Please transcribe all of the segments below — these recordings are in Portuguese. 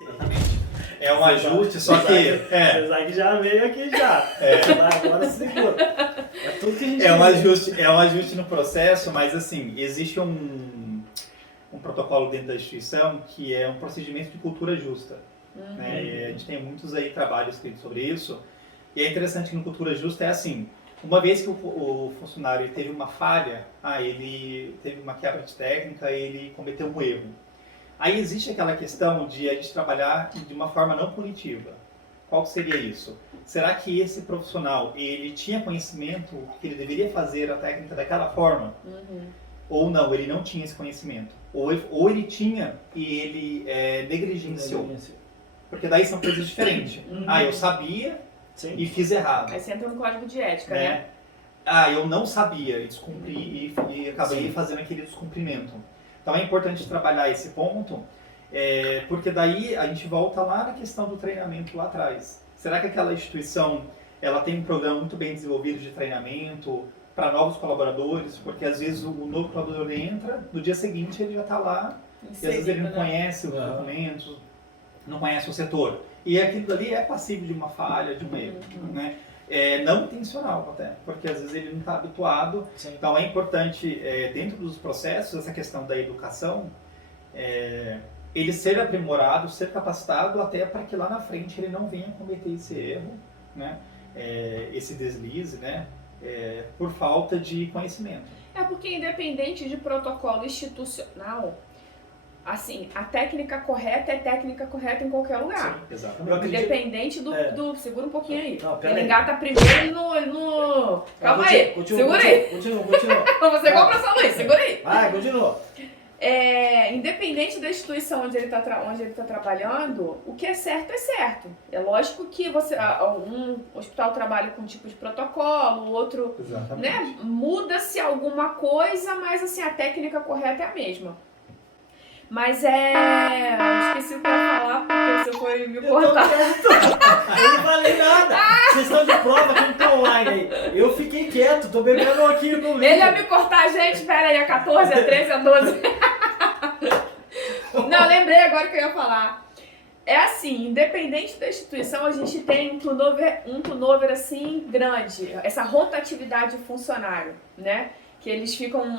Exatamente. É um ajuste, só que... Cesar que já veio aqui já. Agora se segura. É tudo que a gente é um ajuste no processo, mas assim, existe um protocolo dentro da instituição que é um procedimento de cultura justa. Né? E a gente tem muitos aí trabalhos escritos sobre isso. E é interessante que no cultura justa é assim, uma vez que o funcionário teve uma falha, ele teve uma quebra de técnica, ele cometeu um erro. Aí existe aquela questão de a gente trabalhar de uma forma não punitiva. Qual seria isso? Será que esse profissional, ele tinha conhecimento que ele deveria fazer a técnica daquela forma? Ou não, ele não tinha esse conhecimento? Ou ele tinha e ele negligenciou? Porque daí são coisas diferentes. Eu sabia e fiz errado. Aí você entra no código de ética, né? Eu não sabia e descumpri e acabei fazendo aquele descumprimento. Então é importante trabalhar esse ponto, porque daí a gente volta lá na questão do treinamento lá atrás. Será que aquela instituição ela tem um programa muito bem desenvolvido de treinamento para novos colaboradores? Porque às vezes o novo colaborador entra, no dia seguinte ele já está lá, e às vezes ele não conhece os documentos, não conhece o setor. E aquilo ali é passível de uma falha, de um erro, né? Não intencional até, porque às vezes ele não está habituado. Sim. Então é importante, dentro dos processos, essa questão da educação, ele ser aprimorado, ser capacitado até para que lá na frente ele não venha cometer esse erro, né? Esse deslize, né? Por falta de conhecimento. Porque independente de protocolo institucional, assim, a técnica correta é técnica correta em qualquer lugar. Sim, exatamente. Independente do... Segura um pouquinho aí. Ele engata primeiro no... Calma aí. Segura aí. Continua. Você compra sua mãe, segura aí. Vai, continua. Independente da instituição onde ele está trabalhando, o que é certo é certo. É lógico que um hospital trabalha com um tipo de protocolo, o outro, né, muda-se alguma coisa, mas assim, a técnica correta é a mesma. Mas eu esqueci o que eu ia falar porque você foi me cortar. Eu não falei nada. Vocês estão de prova que não tá online aí. Eu fiquei quieto, tô bebendo aqui no livro. Ele ia me cortar, gente. Pera aí, é 14, é 13, é 12. Não, lembrei agora o que eu ia falar. É assim, independente da instituição, a gente tem um turnover assim grande. Essa rotatividade de funcionário, né? Que eles ficam,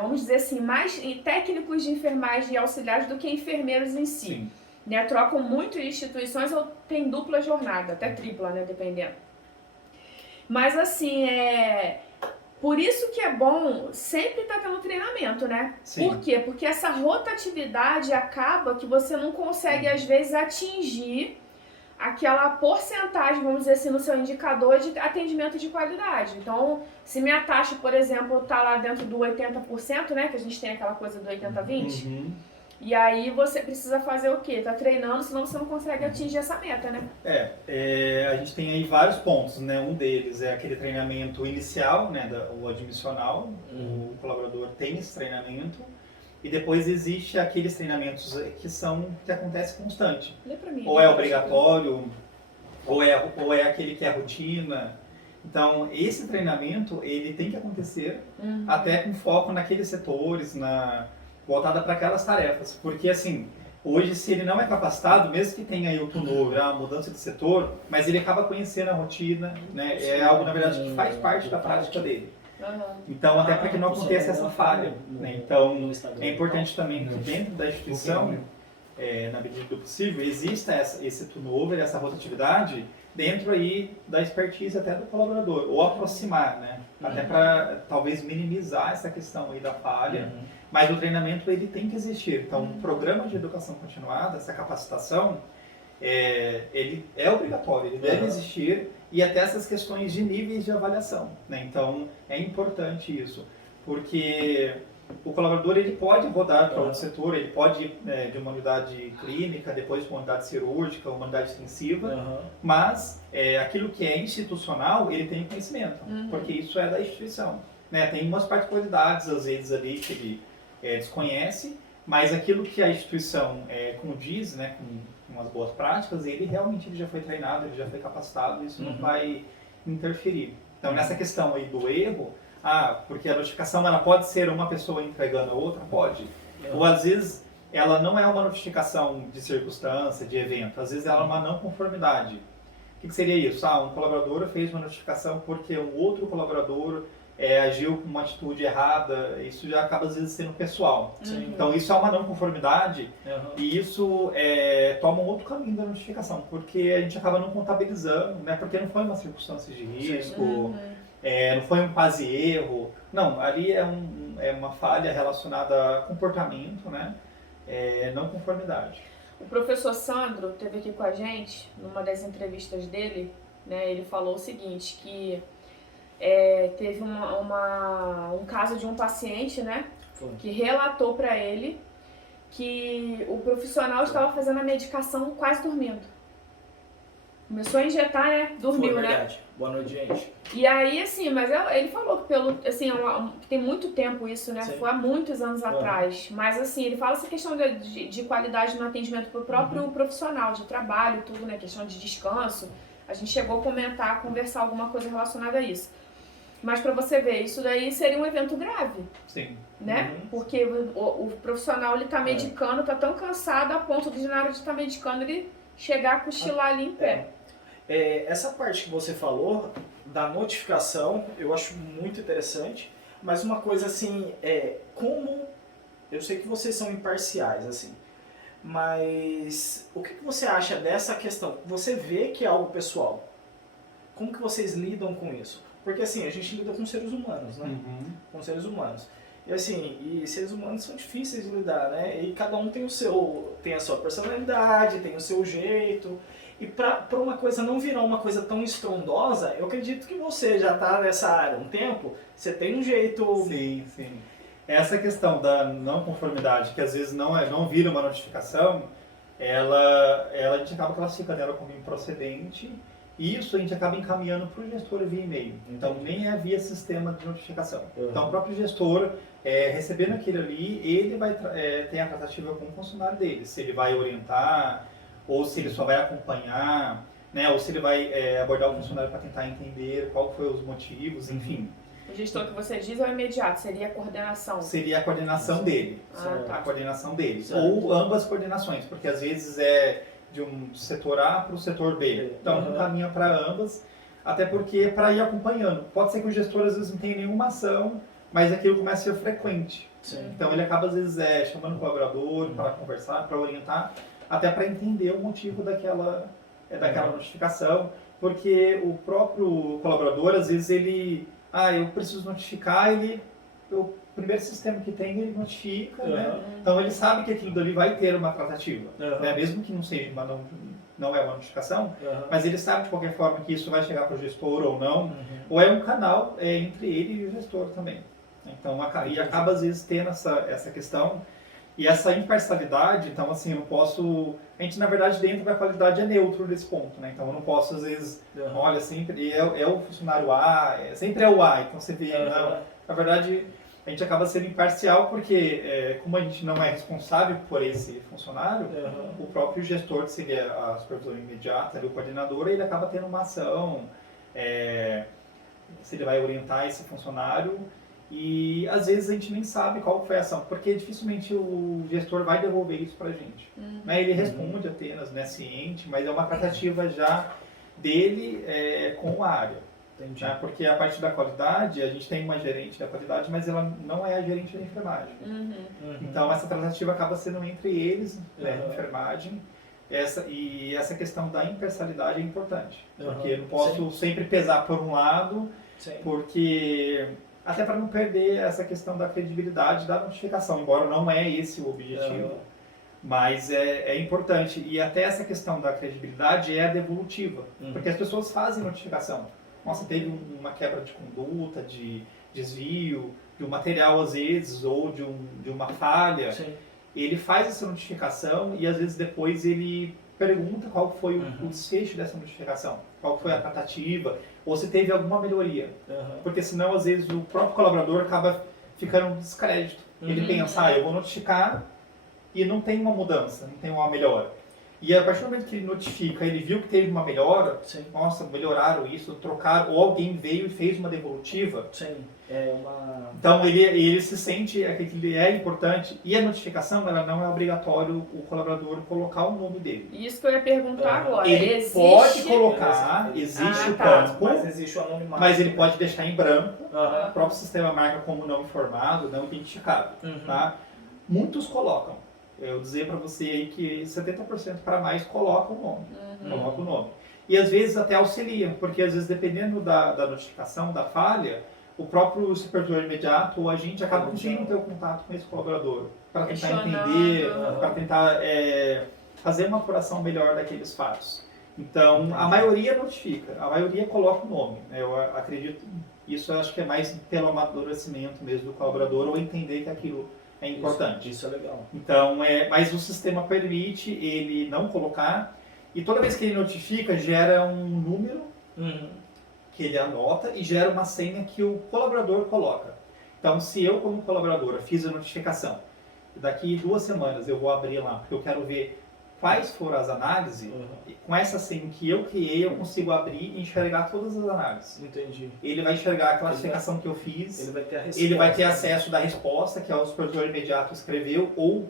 vamos dizer assim, mais técnicos de enfermagem e auxiliares do que enfermeiros em si. Né? Trocam muito de instituições ou tem dupla jornada, até tripla, né? Dependendo. Mas assim, por isso que é bom sempre estar tendo treinamento, né? Sim. Por quê? Porque essa rotatividade acaba que você não consegue, às vezes, atingir aquela porcentagem, vamos dizer assim, no seu indicador de atendimento de qualidade. Então, se minha taxa, por exemplo, está lá dentro do 80%, né, que a gente tem aquela coisa do 80-20, e aí você precisa fazer o quê? Tá treinando, senão você não consegue atingir essa meta, né? A gente tem aí vários pontos, né? Um deles é aquele treinamento inicial, né, o admissional, o colaborador tem esse treinamento. E depois existe aqueles treinamentos que acontecem constante. Lê pra mim, ou é obrigatório, ou é aquele que é rotina. Então, esse treinamento, ele tem que acontecer até com foco naqueles setores, voltada para aquelas tarefas. Porque, assim, hoje, se ele não é capacitado, mesmo que tenha aí o turnover, a mudança de setor, mas ele acaba conhecendo a rotina, né? É algo, na verdade, que faz parte da prática dele. Então, até para que não aconteça essa falha. Né? Então, é importante também que dentro da instituição, na medida do possível, exista esse turnover, essa rotatividade dentro aí da expertise até do colaborador, ou aproximar, né? Até para talvez minimizar essa questão aí da falha. Mas o treinamento ele tem que existir. Então, um programa de educação continuada, essa capacitação, ele é obrigatório, ele deve existir, e até essas questões de níveis de avaliação, né? Então é importante isso, porque o colaborador ele pode rodar para outro setor, ele pode ir de uma unidade clínica, depois para uma unidade cirúrgica, uma unidade extensiva, mas aquilo que é institucional ele tem conhecimento, porque isso é da instituição, né? Tem umas particularidades às vezes ali que ele desconhece, mas aquilo que a instituição condiz, né, com umas boas práticas, ele realmente já foi treinado, ele já foi capacitado, isso não vai interferir. Então, nessa questão aí do erro, porque a notificação ela pode ser uma pessoa entregando a outra, pode. Ou às vezes ela não é uma notificação de circunstância, de evento, às vezes ela é uma não conformidade. O que seria isso? Um colaborador fez uma notificação porque um outro colaborador agiu com uma atitude errada, isso já acaba às vezes sendo pessoal. Sim. Então isso é uma não conformidade Uhum. e isso toma um outro caminho da notificação, porque a gente acaba não contabilizando, né? Porque não foi uma circunstância de risco, não foi um quase erro, não, ali é uma falha relacionada a comportamento, né? Não conformidade. O professor Sandro esteve aqui com a gente, numa das entrevistas dele, né? Ele falou o seguinte, que teve um caso de um paciente, né? Que relatou para ele que o profissional estava fazendo a medicação quase dormindo. Começou a injetar, né? Dormiu, Foi né? verdade. Boa noite, gente. E aí, assim, mas ele falou que tem muito tempo isso, né? Sim. Foi há muitos anos atrás. Mas assim, ele fala essa questão de qualidade no atendimento pro próprio profissional de trabalho, tudo, né? Questão de descanso. A gente chegou a comentar, conversar alguma coisa relacionada a isso. Mas para você ver, isso daí seria um evento grave, Sim. né? Porque o profissional, ele tá medicando, tá tão cansado a ponto de, na hora de estar medicando, ele chegar a cochilar ali em pé. Essa parte que você falou da notificação, eu acho muito interessante, mas uma coisa assim, como eu sei que vocês são imparciais, assim, mas o que você acha dessa questão? Você vê que é algo pessoal. Como que vocês lidam com isso? Porque assim, a gente lida com seres humanos, né? Com seres humanos. E assim, seres humanos são difíceis de lidar, né? E cada um tem tem a sua personalidade, tem o seu jeito. E para uma coisa não virar uma coisa tão estrondosa, eu acredito que você já está nessa área há um tempo, você tem um jeito... Sim, sim. Essa questão da não conformidade, que às vezes não vira uma notificação, a gente acaba classificando ela como improcedente, e isso a gente acaba encaminhando para o gestor via e-mail. Então nem é via sistema de notificação. Então o próprio gestor, recebendo aquilo ali, ele vai ter a tratativa com o funcionário dele, se ele vai orientar, ou se ele só vai acompanhar, né? Ou se ele vai abordar o funcionário para tentar entender qual foram os motivos, enfim. O gestor que você diz é o imediato, seria a coordenação? Seria a coordenação dele. Tá. A coordenação dele. Certo. Ou ambas coordenações, porque às vezes é de um setor A para o setor B. Então caminha para ambas, até porque para ir acompanhando. Pode ser que o gestor às vezes não tenha nenhuma ação, mas aquilo começa a ser frequente. Sim. Então ele acaba às vezes chamando o colaborador para conversar, para orientar, até para entender o motivo daquela notificação, porque o próprio colaborador, às vezes ele, eu preciso notificar, o primeiro sistema que tem, ele notifica, né? Então ele sabe que aquilo dali vai ter uma tratativa, né? Mesmo que não seja não é uma notificação, mas ele sabe de qualquer forma que isso vai chegar para o gestor ou não, ou é um canal entre ele e o gestor também. Então acaba às vezes tendo essa questão. E essa imparcialidade, então assim, eu não posso... A gente, na verdade, dentro da qualidade é neutro nesse ponto, né? Então eu não posso, às vezes, olha, sempre é o funcionário A, sempre é o A, então você vê, não. Na verdade, a gente acaba sendo imparcial porque, como a gente não é responsável por esse funcionário, o próprio gestor, que seria a supervisão imediata, o coordenador, ele acaba tendo uma ação, se ele vai orientar esse funcionário. E às vezes a gente nem sabe qual foi a ação, porque dificilmente o gestor vai devolver isso pra gente. Né? Ele responde apenas, né, ciente, mas é uma tratativa já dele com a área. Né? Porque a parte da qualidade, a gente tem uma gerente da qualidade, mas ela não é a gerente da enfermagem. Então essa tratativa acaba sendo entre eles, né, enfermagem, essa questão da imparcialidade é importante. Porque eu não posso sempre pesar por um lado, porque... Até para não perder essa questão da credibilidade da notificação, embora não é esse o objetivo, mas é importante. E até essa questão da credibilidade é a devolutiva, porque as pessoas fazem notificação. Nossa, teve uma quebra de conduta, de desvio, de um material às vezes, ou de uma falha. Ele faz essa notificação e às vezes depois ele pergunta qual foi o desfecho dessa notificação, qual foi a tratativa, ou se teve alguma melhoria. Porque senão, às vezes, o próprio colaborador acaba ficando no descrédito. Ele pensa, eu vou notificar e não tem uma mudança, não tem uma melhora. E a partir do momento que ele notifica, ele viu que teve uma melhora, Sim. nossa, melhoraram isso, trocaram, ou alguém veio e fez uma devolutiva, Sim. É uma... então ele se sente que ele é importante. E a notificação, ela não é obrigatório o colaborador colocar o nome dele. Isso que eu ia perguntar agora. Ele Existe... pode colocar, existe o tá. campo, Mas existe o anonimato. mas ele pode deixar em branco. Aham. O próprio sistema marca como não informado, não identificado. Uhum. Tá? Muitos colocam. Eu dizer para você aí que 70% para mais colocam o nome. Coloca o nome. E às vezes até auxilia, porque às vezes dependendo da notificação, da falha, o próprio supervisor imediato ou a gente acaba conseguindo ter o contato com esse colaborador para tentar Questionando. entender, para tentar fazer uma apuração melhor daqueles fatos. Então, a maioria notifica, a maioria coloca o nome. Eu acredito, isso eu acho que é mais pelo amadurecimento mesmo do colaborador ou entender que aquilo é importante. Isso é legal. Então, mas o sistema permite ele não colocar, e toda vez que ele notifica, gera um número que ele anota e gera uma senha que o colaborador coloca. Então, se eu, como colaboradora, fiz a notificação, daqui 2 semanas eu vou abrir lá, porque eu quero ver quais foram as análises, e com essa senha que eu criei, eu consigo abrir e enxergar todas as análises. Entendi. Ele vai enxergar a classificação que eu fiz, Ele vai ter a resposta. ele vai ter acesso da resposta que o supervisor imediato escreveu, ou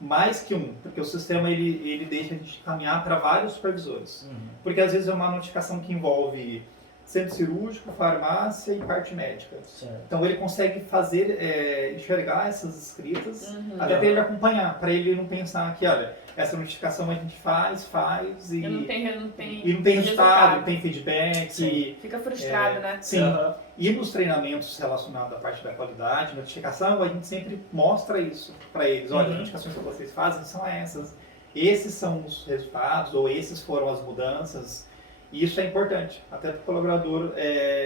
mais que um, porque o sistema ele deixa a gente caminhar para vários supervisores. Porque às vezes é uma notificação que envolve centro cirúrgico, farmácia e parte médica. Certo. Então ele consegue fazer, enxergar essas escritas, até para ele acompanhar, para ele não pensar que, olha, essa notificação a gente faz e não tem resultado, não tem feedback. Sim. Fica frustrado, né? Sim. Aham. E nos treinamentos relacionados à parte da qualidade, notificação, a gente sempre mostra isso para eles. Olha, as notificações que vocês fazem são essas. Esses são os resultados, ou esses foram as mudanças. E isso é importante, até para o colaborador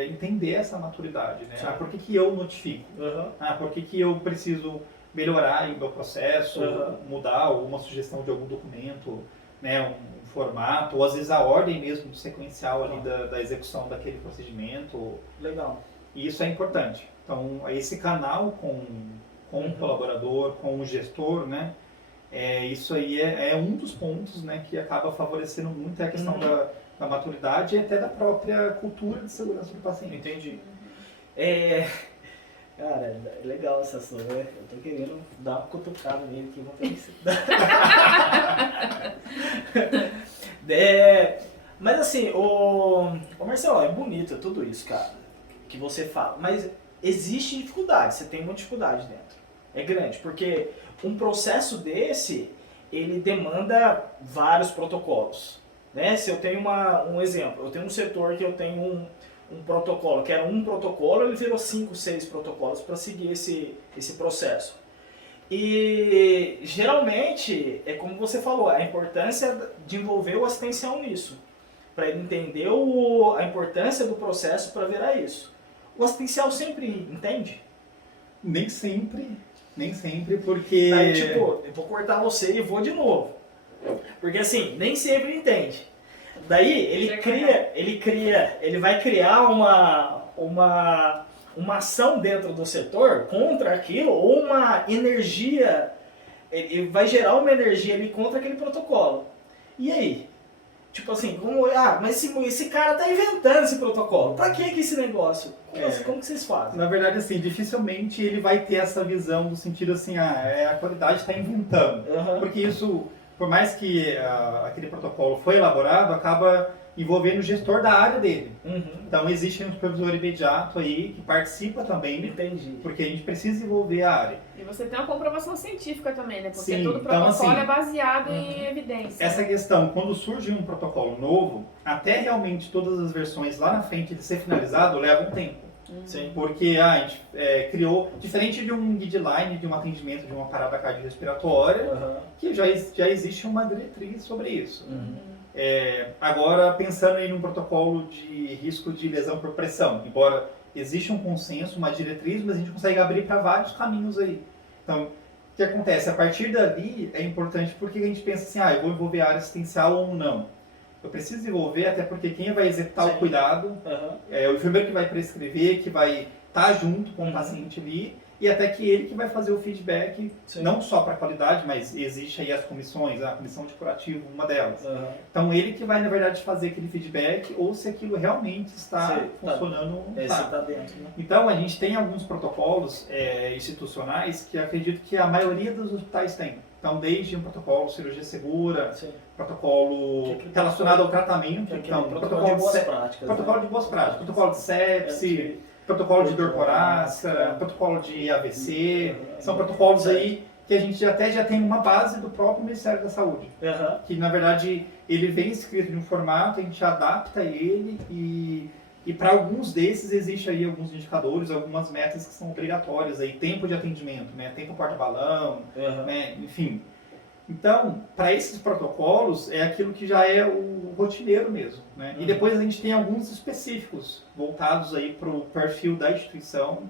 entender essa maturidade, né? Sim. Por que eu notifico? Aham. Por que eu preciso melhorar o meu processo, mudar alguma sugestão de algum documento, né? Um formato, ou às vezes a ordem mesmo sequencial ali da execução daquele procedimento. Legal. E isso é importante. Então, esse canal com o colaborador, com o gestor, né? Isso aí é um dos pontos, né, que acaba favorecendo muito a questão da maturidade e até da própria cultura de segurança do paciente. Entendi. Cara, é legal essa ação, né? Eu tô querendo dar uma cutucada nele aqui, vamos ver se mas assim, o Marcelo, é bonito tudo isso, cara, que você fala, mas existe dificuldade, você tem uma dificuldade dentro. É grande, porque um processo desse, ele demanda vários protocolos, né? Se eu tenho um exemplo, eu tenho um setor que eu tenho um protocolo, que era um protocolo, ele virou 5, 6 protocolos para seguir esse processo. E geralmente, é como você falou, a importância de envolver o assistencial nisso, para ele entender a importância do processo para virar isso. O assistencial sempre entende? Nem sempre, porque... Aí, tipo, eu vou cortar você e vou de novo. Porque assim, nem sempre entende. Daí ele vai criar uma ação dentro do setor contra aquilo, ou uma energia, ele vai gerar uma energia ali contra aquele protocolo. E aí? Tipo assim, mas esse cara tá inventando esse protocolo. Pra que esse negócio? Como que vocês fazem? Na verdade, assim, dificilmente ele vai ter essa visão do sentido assim, a qualidade está inventando. Porque isso, por mais que aquele protocolo foi elaborado, acaba envolvendo o gestor da área dele. Então existe um supervisor imediato aí que participa também. Entendi. Porque a gente precisa envolver a área. E você tem uma comprovação científica também, né? Porque Sim, todo então, protocolo assim, é baseado em evidência. Essa questão, quando surge um protocolo novo, até realmente todas as versões lá na frente de ser finalizado, leva um tempo. Sim. Porque a gente criou, diferente de um guideline, de um atendimento de uma parada cardiorrespiratória, que já existe uma diretriz sobre isso. Agora, pensando em um protocolo de risco de lesão por pressão, embora exista um consenso, uma diretriz, mas a gente consegue abrir para vários caminhos aí. Então, o que acontece? A partir dali é importante porque a gente pensa assim, eu vou envolver a área assistencial ou não. Eu preciso envolver até porque quem vai executar o cuidado é o enfermeiro que vai prescrever, que vai estar junto com o paciente ali, e até que ele que vai fazer o feedback, Sim. não só para a qualidade, mas existe aí as comissões, a comissão de curativo, uma delas. Aham. Então ele que vai, na verdade, fazer aquele feedback ou se aquilo realmente está Sim, tá. funcionando ou não Esse está. tá dentro, né? Então a gente tem alguns protocolos institucionais que acredito que a maioria dos hospitais tem. Então desde um protocolo cirurgia segura, Sim. protocolo Que relacionado ao tratamento, Que é aquele então protocolo de boas se- práticas. protocolo né? de boas práticas, protocolo de sepse, É, protocolo de dor torácica, torácica, protocolo de AVC, Uhum. são protocolos Certo. aí que a gente até já tem uma base do próprio Ministério da Saúde, Aham. que na verdade ele vem escrito de um formato, a gente adapta ele e para alguns desses existe aí alguns indicadores, algumas metas que são obrigatórias aí, tempo de atendimento, né, tempo porta-balão, Aham. né, enfim. Então, para esses protocolos, é aquilo que já é o rotineiro mesmo, né? E depois a gente tem alguns específicos, voltados aí para o perfil da instituição.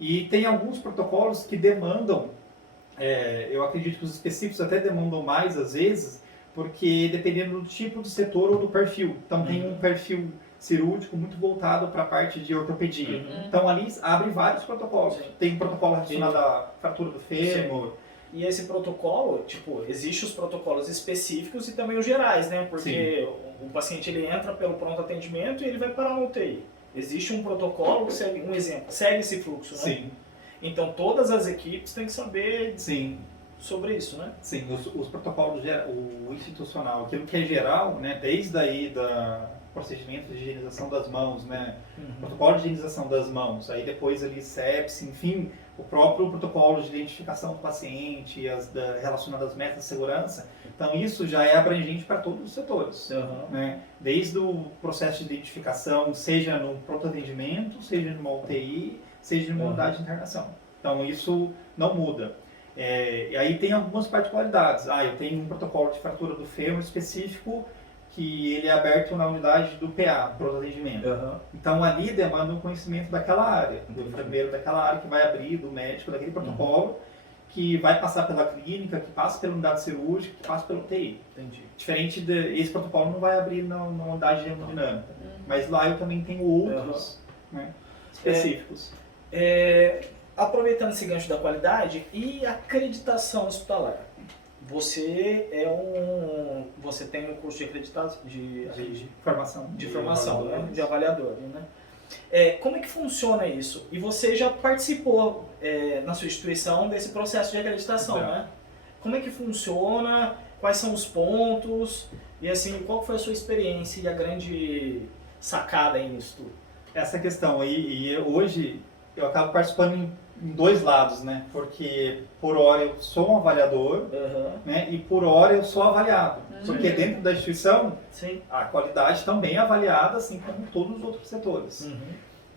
E tem alguns protocolos que demandam, eu acredito que os específicos até demandam mais às vezes, porque dependendo do tipo do setor ou do perfil. Então tem um perfil cirúrgico muito voltado para a parte de ortopedia. Uhum. Então ali abre vários protocolos. Sim. Tem um protocolo relacionado à fratura do fêmur. E esse protocolo, tipo, existem os protocolos específicos e também os gerais, né? Porque o paciente ele entra pelo pronto atendimento e ele vai parar no UTI. Existe um protocolo que segue, um exemplo, segue esse fluxo, né? Sim, Então todas as equipes têm que saber sim. sobre isso, né? Sim, os protocolos, o institucional, aquilo que é geral, né, desde aí da procedimento de higienização das mãos, né, protocolo de higienização das mãos, aí depois ali sepse, enfim, o próprio protocolo de identificação do paciente, relacionado às metas de segurança, então isso já é abrangente para todos os setores, Uhum. né, desde o processo de identificação, seja no pronto atendimento, seja numa UTI, seja numa unidade de internação, então isso não muda. E aí tem algumas particularidades. Eu tenho um protocolo de fratura do fêmur específico que ele é aberto na unidade do PA, pronto atendimento. Uhum. Então ali demanda um conhecimento daquela área, do enfermeiro daquela área que vai abrir, do médico daquele protocolo, que vai passar pela clínica, que passa pela unidade cirúrgica, que passa pelo UTI. Entendi. Diferente esse protocolo não vai abrir na unidade de hemodinâmica, mas lá eu também tenho outros né, específicos. Aproveitando esse gancho da qualidade e acreditação hospitalar. Você tem um curso de acreditação De formação. de formação, né? avaliadores. De avaliador, né? Como é que funciona isso? E você já participou na sua instituição desse processo de acreditação, Já. né? Como é que funciona? Quais são os pontos? E assim, qual foi a sua experiência e a grande sacada aí nisso tudo? Essa questão aí, e hoje eu acabo participando em dois lados, né? Porque por hora eu sou um avaliador, né? E por hora eu sou avaliado. Porque dentro da instituição, Sim. a qualidade também é avaliada, assim como todos os outros setores.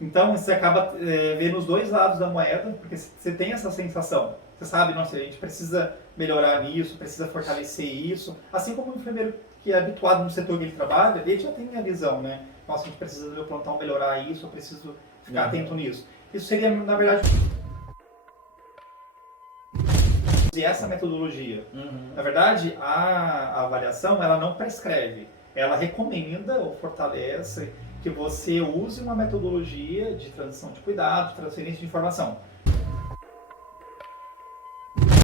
Então você acaba vendo os dois lados da moeda, porque você tem essa sensação. Você sabe, nossa, a gente precisa melhorar nisso, precisa fortalecer isso. Assim como o enfermeiro que é habituado no setor que ele trabalha, ele já tem a visão, né? Nossa, a gente precisa do meu plantão melhorar isso, eu preciso ficar atento nisso. Isso seria, na verdade, e essa metodologia. Na verdade, a avaliação ela não prescreve, ela recomenda ou fortalece que você use uma metodologia de transição de cuidado, de transferência de informação.